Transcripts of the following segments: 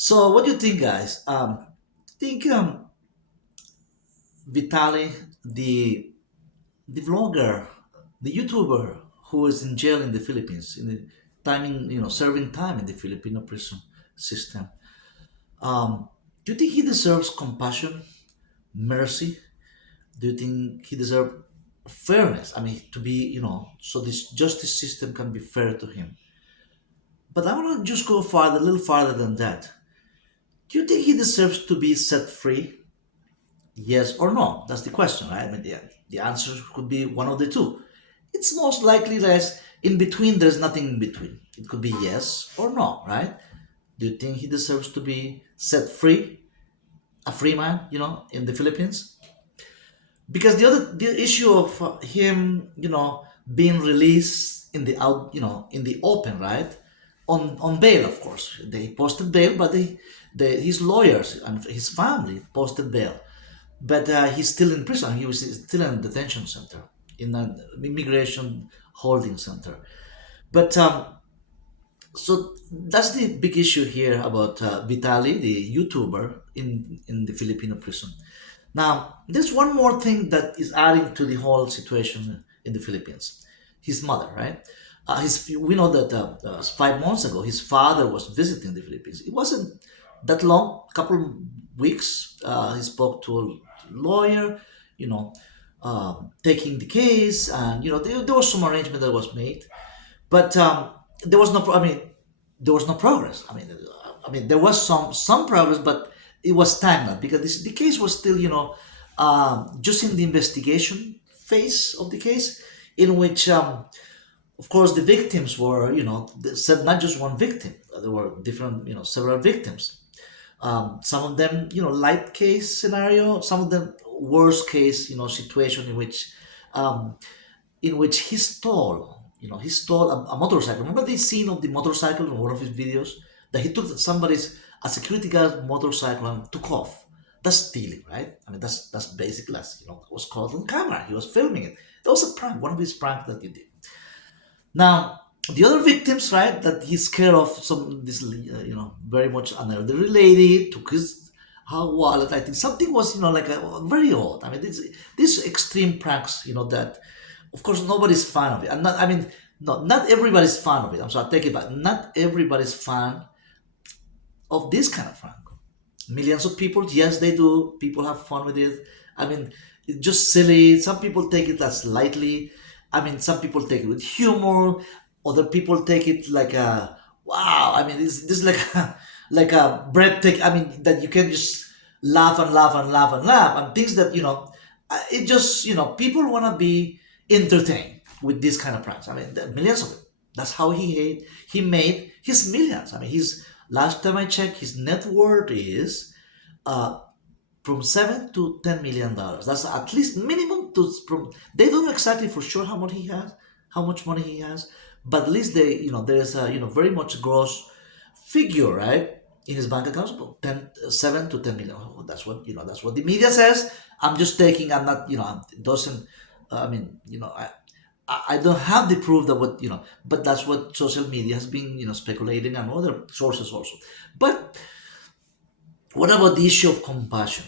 So, what do you think, guys? Think Vitali, the vlogger, the YouTuber who is in jail in the Philippines, in the timing, serving time in the Filipino prison system. Um, do you think he deserves compassion, mercy? Do you think he deserves fairness? I mean, to be, so this justice system can be fair to him. But I want to just go farther, a little farther than that. Do you think he deserves to be set free? Yes or no? That's the question, right? I mean, the answer could be one of the two. It's most likely less in between, there's nothing in between. It could be yes or no, right? Do you think he deserves to be set free, a free man, in the Philippines? Because the issue of him, being released in the out, in the open, right? On bail, of course. They posted bail, but his lawyers and his family posted bail. But he's still in prison. He was still in a detention center, in an immigration holding center. But so that's the big issue here about Vitali, the YouTuber in the Filipino prison. Now, there's one more thing that is adding to the whole situation in the Philippines. His mother, right? We know that 5 months ago, his father was visiting the Philippines. It wasn't that long, a couple of weeks. He spoke to a lawyer, you know, taking the case, and there was some arrangement that was made, but there was no. I mean, there was no progress. I mean, there was some progress, but it was stagnant because the case was still, just in the investigation phase of the case, in which, of course, the victims were, they said not just one victim. There were different, several victims. Some of them, light case scenario. Some of them worst case, situation in which he stole a motorcycle. Remember the scene of the motorcycle in one of his videos that he took a security guard's motorcycle and took off. That's stealing, right? I mean, that's basic. That's it was caught on camera. He was filming it. That was a prank, one of his pranks that he did. Now, the other victims, right, that he's scared of, some this very much an elderly lady took his her wallet. I think something was like a very old. I mean, these extreme pranks, that of course nobody's fan of it. And not, I mean, not everybody's fan of it. I'm sorry, I take it back. Not everybody's fan of this kind of prank. Millions of people, yes, they do. People have fun with it. I mean, it's just silly. Some people take it as lightly. I mean, some people take it with humor. Other people take it like a wow. I mean, this is like like a breathtaking. I mean, that you can just laugh and laugh and laugh and laugh and things that it just people want to be entertained with this kind of pranks. I mean, there are millions of it. That's how he made his millions. I mean, his last time I checked, his net worth is uh, from $7 to $10 million. That's at least minimum to from. They don't know exactly for sure how much money he has, but at least there is a very much gross figure, right, in his bank accounts, about 7 to 10 million. Oh, that's what the media says. I'm just taking. I'm not. It doesn't. I mean, I don't have the proof that but that's what social media has been, speculating, and other sources also. But what about the issue of compassion?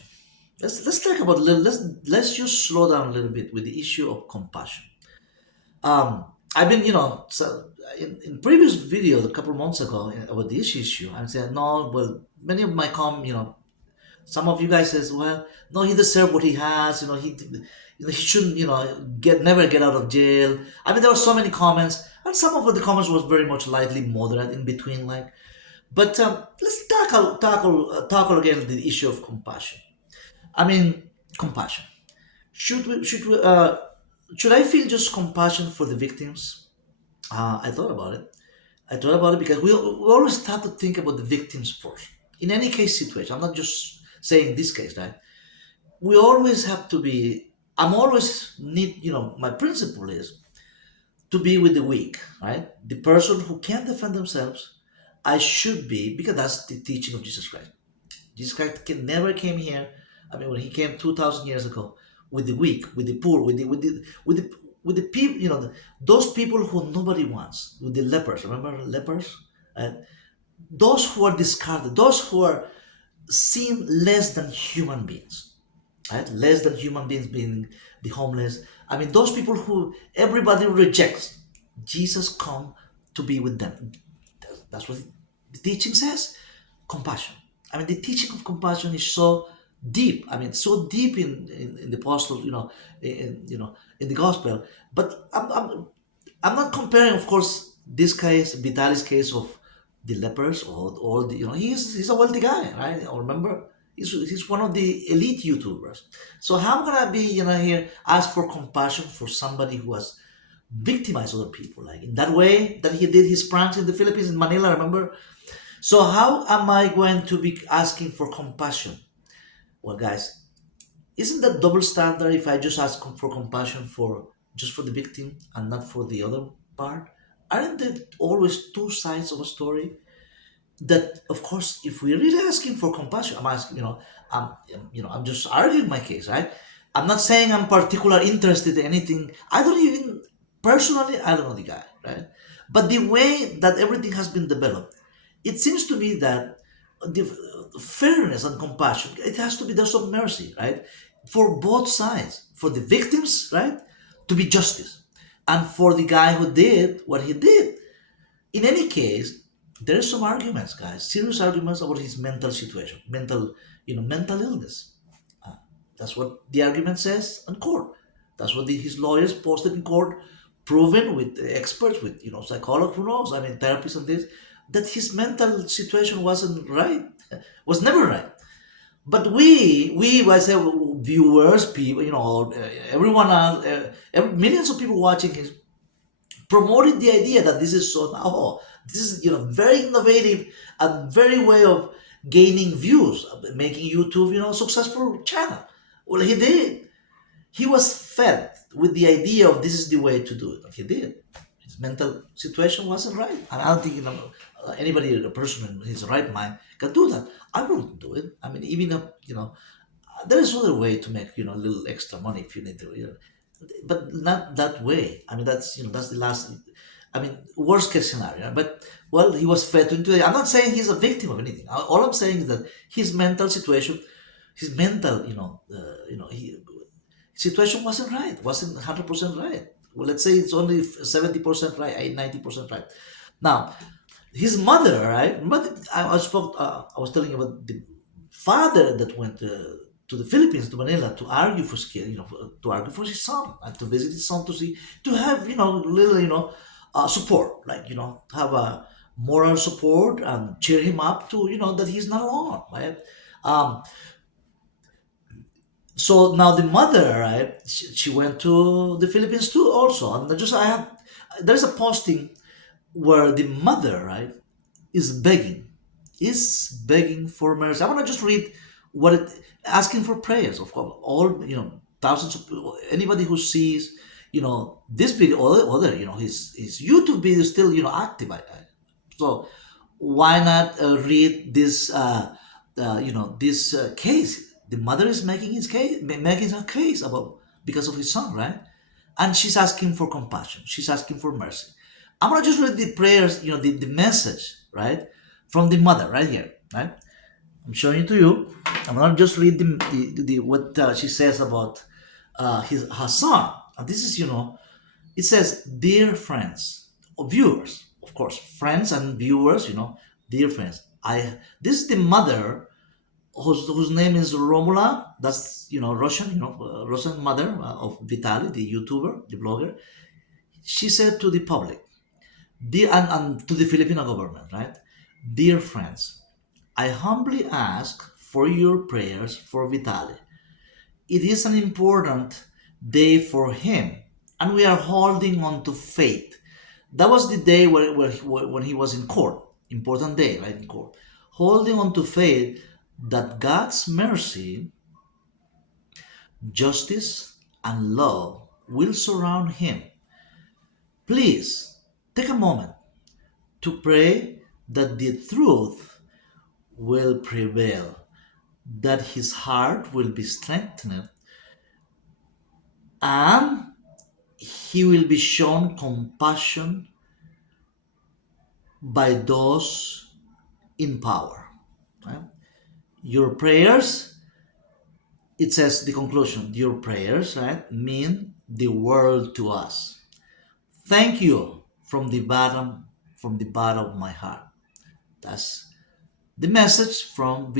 Let's talk about let's just slow down a little bit with the issue of compassion. I've been, so in previous video a couple months ago about this issue, I said no. Well, many of my some of you guys says, well, no, he deserved what he has. He shouldn't, never get out of jail. I mean, there were so many comments, and some of the comments was very much lightly moderate in between, like. But let's tackle again the issue of compassion. I mean, compassion. Should I feel just compassion for the victims? I thought about it. I thought about it because we always have to think about the victims first. In any case situation, I'm not just saying this case, right? We always have to be. I'm always need. My principle is to be with the weak, right? The person who can't defend themselves. I should be, because that's the teaching of Jesus Christ. Jesus Christ never came here. I mean, when he came 2,000 years ago, with the weak, with the poor, with the people, those people who nobody wants, with the lepers. Remember lepers? Uh, those who are discarded, those who are seen less than human beings, right? Less than human beings being the homeless. I mean, those people who everybody rejects, Jesus come to be with them. That's what the teaching says. Compassion. I mean, the teaching of compassion is so deep. I mean, so deep in the apostle, in the gospel. But I'm not comparing, of course, this case, Vitaly's case of the lepers or the, he's a wealthy guy, right? I remember he's one of the elite YouTubers. So how can I be, here ask for compassion for somebody who has victimized other people, like in that way that he did his pranks in the Philippines, in Manila, remember? So how am I going to be asking for compassion? Well, guys, isn't that double standard if I just ask for compassion for just for the victim and not for the other part? Aren't there always two sides of a story? That of course, if we're really asking for compassion, I'm asking, I'm just arguing my case, right? I'm not saying I'm particularly interested in anything. I don't even personally, I don't know the guy, right? But the way that everything has been developed, it seems to me that the fairness and compassion, it has to be, there's some mercy, right? For both sides, for the victims, right, to be justice, and for the guy who did what he did. In any case, there are some arguments, guys, serious arguments about his mental situation, mental illness. Uh, that's what the argument says in court. That's what his lawyers posted in court, proven with experts, with psychologists, who knows, I mean, therapists and this, that his mental situation wasn't right, was never right. But I say, viewers, people, everyone, millions of people watching his promoted the idea that this is so now this is very innovative and very way of gaining views, making YouTube successful channel. Well, he did. He was fed with the idea of this is the way to do it, and he did. His mental situation wasn't right, and I don't think anybody, a person in his right mind, can do that. I wouldn't do it. I mean, even if, there is other way to make a little extra money if you need to, but not that way. I mean, that's the last. I mean, worst case scenario. But well, he was fed into it. I'm not saying he's a victim of anything. All I'm saying is that his mental situation, his mental, he situation wasn't right. Wasn't 100% right. Well, let's say it's only 70% right, 90% right. Now, his mother, right? Mother, I spoke. I was telling you about the father that went to the Philippines, to Manila, to argue for skill, to argue for his son and to visit his son, to see, to have little support, like have a moral support and cheer him up to that he's not alone, right? Um, so now the mother, right? She went to the Philippines too, also, and just I have there's a posting where the mother, right, is begging, for mercy. I want to just read what it, asking for prayers. Of course, all thousands of people, anybody who sees this video or other his YouTube video is still active. So why not read this this case? The mother is making his case, making her case about because of his son, right? And she's asking for compassion. She's asking for mercy. I'm gonna just read the prayers, the message, right, from the mother right here, right. I'm showing it to you. I'm gonna just read the what she says about her son. And this is it says, "Dear friends, or viewers, of course, friends and viewers, dear friends, I this is the mother whose name is Romula. That's Russian, Russian mother of Vitaly, the YouTuber, the blogger. She said to the public, dear, and to the Filipino government, right? Dear friends, I humbly ask for your prayers for Vitaly. It is an important day for him, and we are holding on to faith. That was the day when he was in court. Important day, right, in court. Holding on to faith that God's mercy, justice, and love will surround him. Please take a moment to pray that the truth will prevail, that his heart will be strengthened, and he will be shown compassion by those in power. Right? Your prayers, it says the conclusion, your prayers, right, mean the world to us. Thank you from the bottom of my heart. That's the message from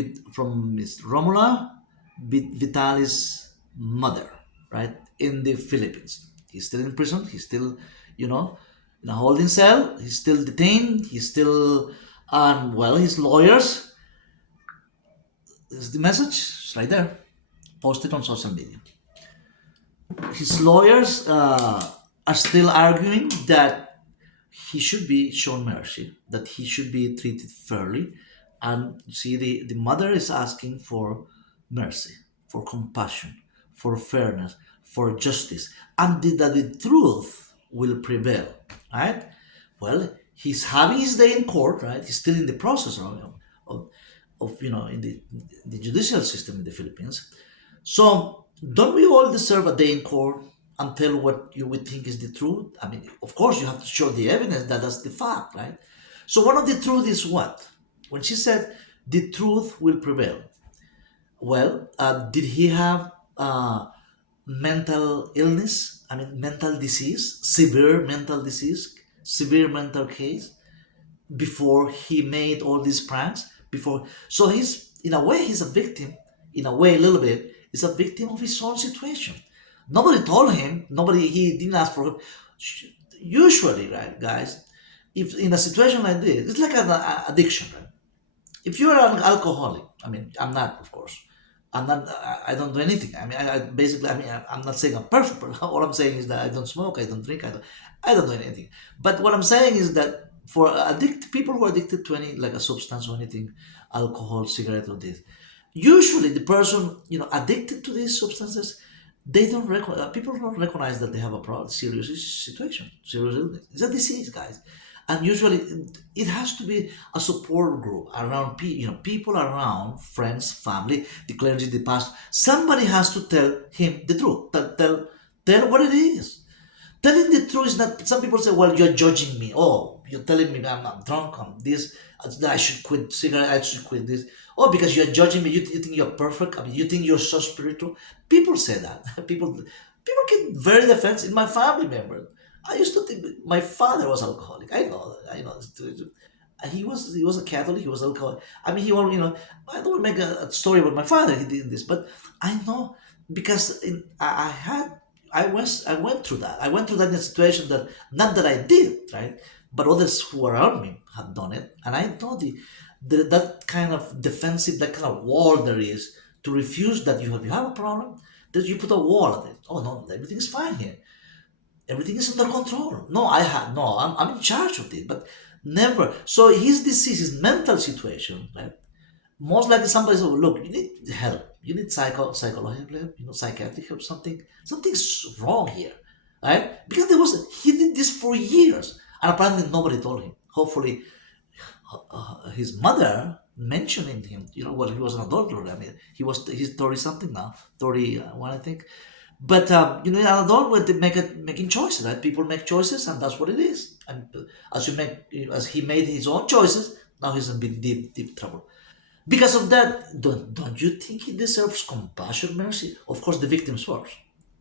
Miss Romula Vitali's mother, right, in the Philippines. He's still in prison. He's still, you know, in a holding cell. He's still detained. He's still, well, his lawyers. This is the message. It's right there. Posted on social media. His lawyers are still arguing that he should be shown mercy, that he should be treated fairly. And see, the mother is asking for mercy, for compassion, for fairness, for justice, and that the truth will prevail, right? Well, he's having his day in court, right? He's still in the process of, in the judicial system in the Philippines. So, don't we all deserve a day in court and tell what you would think is the truth? I mean, of course, you have to show the evidence that that's the fact, right? So, one of the truth is what? When she said the truth will prevail, well, did he have mental illness? I mean, mental disease, severe mental case before he made all these pranks? Before, so he's in a way he's a victim, in a way a little bit, he's a victim of his own situation. Nobody told him. Nobody. He didn't ask for. Usually, right, guys, if in a situation like this, it's like an addiction, right? If you're an alcoholic, I mean, I'm not, of course. I'm not. I don't do anything. I mean, basically, I mean, I'm not saying I'm perfect. But all I'm saying is that I don't smoke, I don't drink, I don't do anything. But what I'm saying is that for people who are addicted to any like a substance or anything, alcohol, cigarette, or this, usually the person addicted to these substances, they don't recognize. People don't recognize that they have a problem, serious situation, serious illness. It's a disease, guys, and usually it has to be a support group around people around, friends, family, the clergy, the pastor. Somebody has to tell him the truth. Tell what it is. Telling the truth is not. Some people say, "Well, you're judging me. Oh, you're telling me that I'm drunk. I'm this. That I should quit cigarette. I should quit this. Oh, because you're judging me. You think you're perfect. I mean, you think you're so spiritual." People say that. People get very defensive. My family member, I used to think my father was alcoholic. I know. I know. He was a Catholic. He was alcoholic. I mean, I don't want to make a story about my father. He did this, but I know because I went through that. I went through that in a situation that not that I did, right, but others who were around me had done it, and I know that kind of defensive, that kind of wall there is to refuse that you have a problem, that you put a wall at it. Oh no, everything is fine here. Everything is under control. No, I'm in charge of this, but never. So his disease, his mental situation, right? Most likely somebody said, look, you need help. You need psychological help, psychiatric help, something's wrong here, right? Because he did this for years, and apparently nobody told him. Hopefully, his mother mentioning him, well, he was an adult already. I mean, he's 30 something now, 31, I think. But an adult with making choices, right? People make choices, and that's what it is. And as he made his own choices, now he's in big, deep, deep trouble. Because of that, don't you think he deserves compassion, mercy? Of course, the victims first.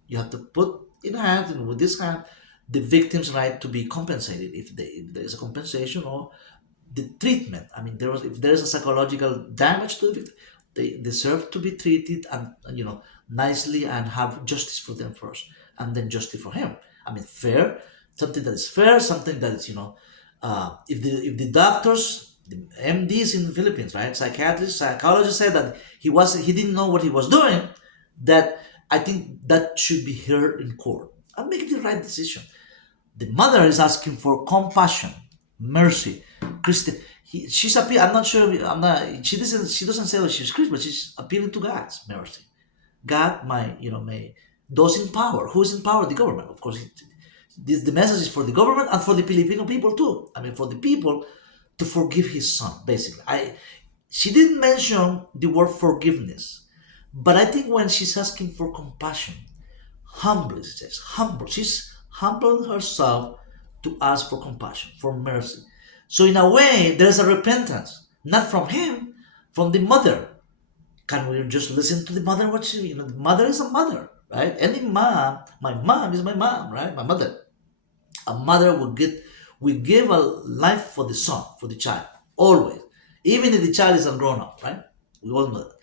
You have to put in hand, and with this hand, the victim's right to be compensated if there is a compensation or the treatment. I mean, if there is a psychological damage to the victim, they deserve to be treated and nicely and have justice for them first, and then justice for him. I mean, something that is fair, something that is if the doctors, the MDs in the Philippines, right, psychiatrists, psychologists said that he didn't know what he was doing, that I think that should be heard in court and make the right decision. The mother is asking for compassion, mercy, Christian. She's appealing. I'm not sure. I'm not. She doesn't. She doesn't say that she's Christian, but she's appealing to God's mercy. God, may those in power. Who is in power? The government, of course. The message is for the government and for the Filipino people too. I mean, for the people to forgive his son. Basically, she didn't mention the word forgiveness, but I think when she's asking for compassion, humbly, she says, humble. She's humbled herself to ask for compassion, for mercy. So in a way, there's a repentance. not from him, from the mother. Can we just listen to the mother? What she, the mother is a mother, right? Any mom, my mom is my mom, right? My mother. A mother will give a life for the son, for the child, always, even if the child is a grown up, right? We all know that.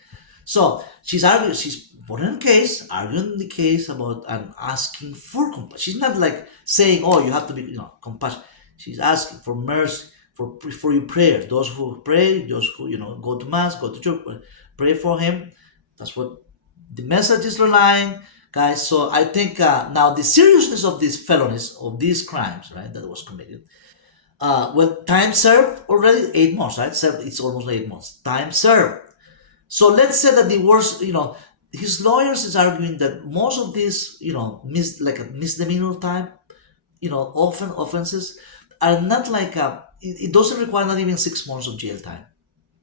So she's arguing, she's putting a case, arguing the case about and asking for compassion. She's not like saying, "Oh, you have to be, compassion." She's asking for mercy, for your prayers. Those who pray, those who go to mass, go to church, pray for him. That's what the message is relying, guys. So I think now the seriousness of these felonies, of these crimes, right, that was committed. Well, time served already 8 months, right? Served, it's almost 8 months. Time served. So let's say that the worst, his lawyers is arguing that most of these, like a misdemeanor type, often offenses are not like it doesn't require not even 6 months of jail time.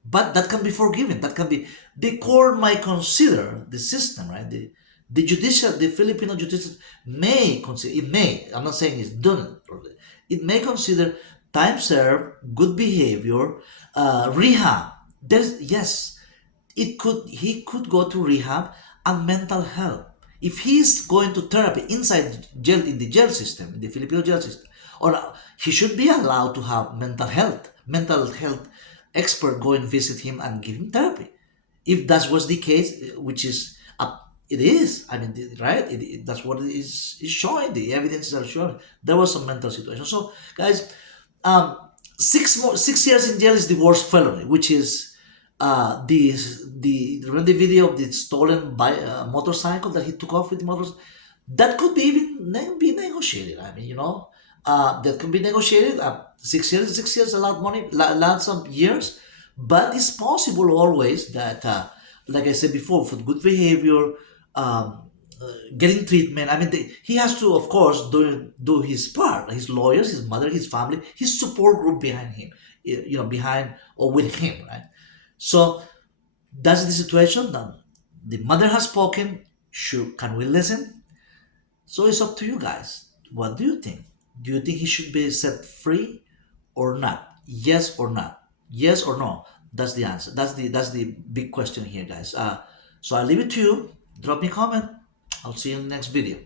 But that can be forgiven. That can be, the court might consider the system, right? The Filipino judicial may consider, it may, I'm not saying it's done, it may consider time served, good behavior, rehab. Yes, he could go to rehab and mental health. If he's going to therapy inside jail, in the jail system, in the Filipino jail system, or he should be allowed to have mental health expert go and visit him and give him therapy. If that was the case, which is it is, I mean, right? That's what it is showing. The evidence are showing there was some mental situation. So, guys, um, 6 years in jail is the worst felony, which is the remember the video of the stolen by motorcycle that he took off with the motorcycle. That could be even be negotiated. I mean, that can be negotiated. 6 years, 6 years, a lot of money, lots of years, but it's possible always that, like I said before, for good behavior, getting treatment. I mean, he has to, of course, do his part. His lawyers, his mother, his family, his support group behind him, behind or with him, right? So that's the situation. Now, the mother has spoken. Can we listen? So it's up to you guys. What do you think? Do you think he should be set free or not? Yes or not? Yes or no? That's the answer. That's the big question here, guys. So I leave it to you. Drop me a comment. I'll see you in the next video.